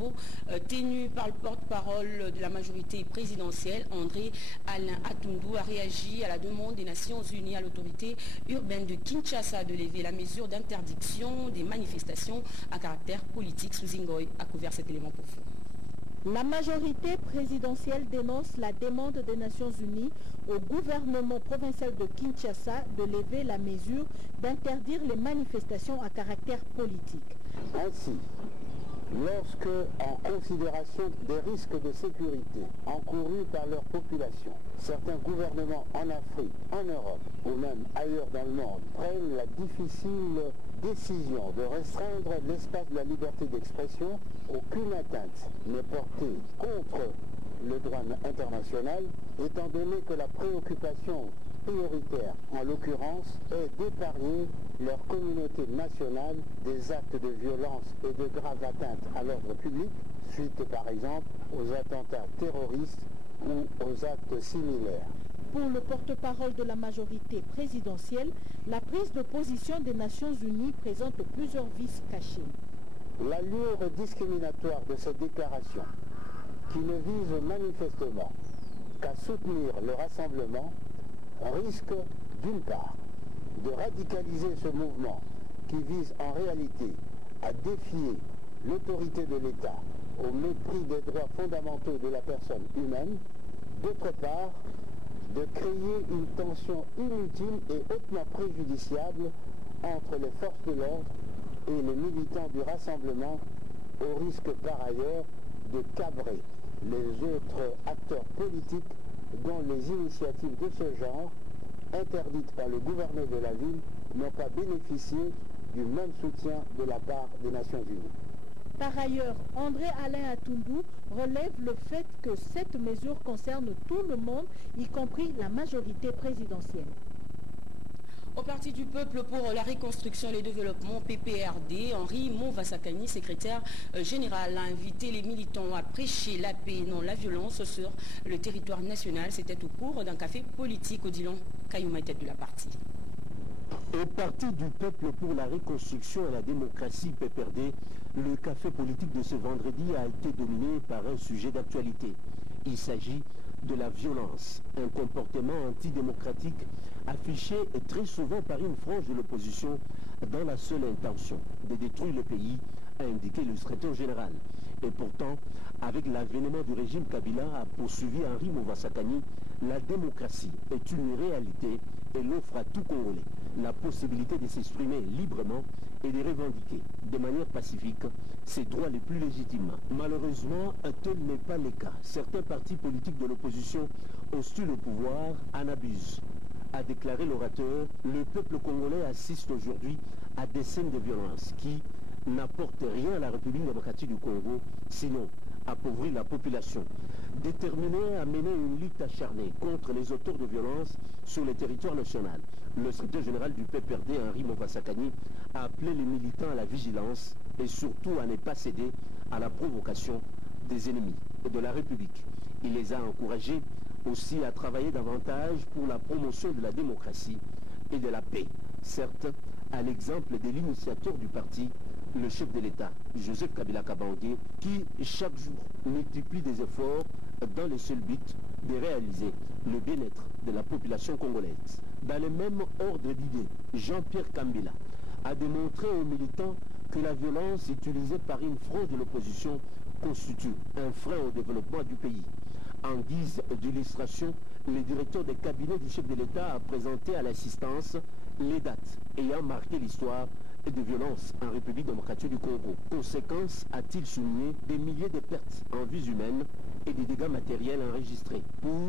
propos tenus par le porte-parole de la majorité présidentielle, André Alain Atundu, a réagi à la demande des Nations Unies à l'autorité urbaine de Kinshasa de lever la mesure d'interdiction des manifestations à caractère politique. Souzingoy a couvert cet élément pour vous. La majorité présidentielle dénonce la demande des Nations Unies au gouvernement provincial de Kinshasa de lever la mesure d'interdire les manifestations à caractère politique. Ainsi, lorsque, en considération des risques de sécurité encourus par leur population, certains gouvernements en Afrique, en Europe ou même ailleurs dans le monde prennent la difficile décision de restreindre l'espace de la liberté d'expression, aucune atteinte n'est portée contre le droit international, étant donné que la préoccupation prioritaire, en l'occurrence, est d'épargner leur communauté nationale des actes de violence et de graves atteintes à l'ordre public, suite par exemple aux attentats terroristes ou aux actes similaires. Pour le porte-parole de la majorité présidentielle, la prise de position des Nations Unies présente plusieurs vices cachés. L'allure discriminatoire de cette déclaration, qui ne vise manifestement qu'à soutenir le rassemblement, risque d'une part de radicaliser ce mouvement qui vise en réalité à défier l'autorité de l'État au mépris des droits fondamentaux de la personne humaine, d'autre part de créer une tension inutile et hautement préjudiciable entre les forces de l'ordre et les militants du rassemblement, au risque par ailleurs de cabrer les autres acteurs politiques dont les initiatives de ce genre, interdites par le gouverneur de la ville, n'ont pas bénéficié du même soutien de la part des Nations Unies. Par ailleurs, André Alain Atundu relève le fait que cette mesure concerne tout le monde, y compris la majorité présidentielle. Au Parti du Peuple pour la Reconstruction et le Développement, PPRD, Henri Mouvasakani, secrétaire général, a invité les militants à prêcher la paix et non la violence sur le territoire national. C'était au cours d'un café politique. Odilon Kayouma était de la partie. Au Parti du Peuple pour la Reconstruction et la Démocratie, PPRD, le café politique de ce vendredi a été dominé par un sujet d'actualité. Il s'agit de la violence, un comportement antidémocratique affiché très souvent par une frange de l'opposition dans la seule intention de détruire le pays, a indiqué le secrétaire général. Et pourtant, avec l'avènement du régime Kabila, a poursuivi Henri Mouvasakani, la démocratie est une réalité et l'offre à tout Congolais la possibilité de s'exprimer librement et de revendiquer de manière pacifique ses droits les plus légitimes. Malheureusement, tel n'est pas le cas. Certains partis politiques de l'opposition hostiles au pouvoir en abusent, a déclaré l'orateur. Le peuple congolais assiste aujourd'hui à des scènes de violence qui n'apportent rien à la République démocratique du Congo, sinon appauvrir la population. Déterminé à mener une lutte acharnée contre les auteurs de violence sur le territoire national, le secrétaire général du PPRD, Henri Mouvasakani, a appelé les militants à la vigilance et surtout à ne pas céder à la provocation des ennemis de la République. Il les a encouragés aussi à travailler davantage pour la promotion de la démocratie et de la paix. Certes, à l'exemple de l'initiateur du parti, le chef de l'État, Joseph Kabila Kabange, qui chaque jour multiplie des efforts dans le seul but de réaliser le bien-être de la population congolaise. Dans le même ordre d'idées, Jean-Pierre Kambila a démontré aux militants que la violence utilisée par une frange de l'opposition constitue un frein au développement du pays. En guise d'illustration, le directeur des cabinets du chef de l'État a présenté à l'assistance les dates ayant marqué l'histoire de violence en République démocratique du Congo. Conséquence, a-t-il souligné, des milliers de pertes en vies humaines et des dégâts matériels enregistrés. Pour